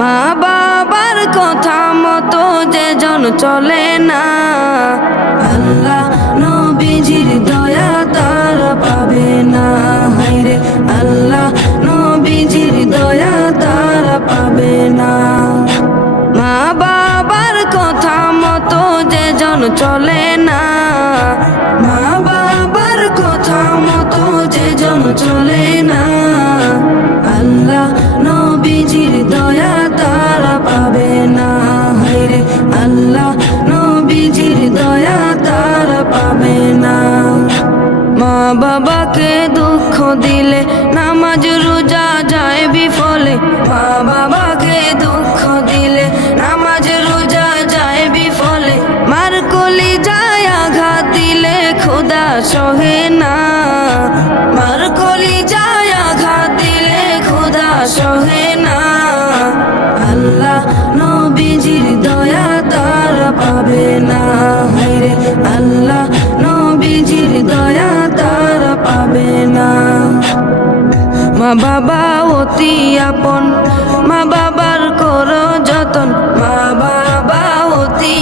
মা বাবার কথা মতো যে জন চলে না, আল্লাহ নবীজির দয়া তারা পাবে না। হায়রে আল্লাহ নবীজির দয়া তারা পাবে না। মা বাবার কথা মতো যে জন চলে না, মা বাবার কথা মতো যে জন চলে না, আল্লাহ নবীজির দয়া তারা পাবে না। হায়রে আল্লাহ নবীজির দয়া তারা পাবে না। মা বাবাকে দুঃখ দিলে নামাজ রোজা যায় বিফলে, মা বাবাকে দুঃখ দিলে নামাজ রোজা যায় বিফলে, মার কলি যায় আঘাত দিলে খোদা সহে না, মার কলি যায় আঘাত দিলে খোদা সহে না। আল্লাহ নবীজির দয়া তারা পাবে না। হায়রে আল্লাহ নবীজির দয়া তারা পাবে না। মা বাবা অতি আপন, মা বাবার করো যতন, মা বাবা অতি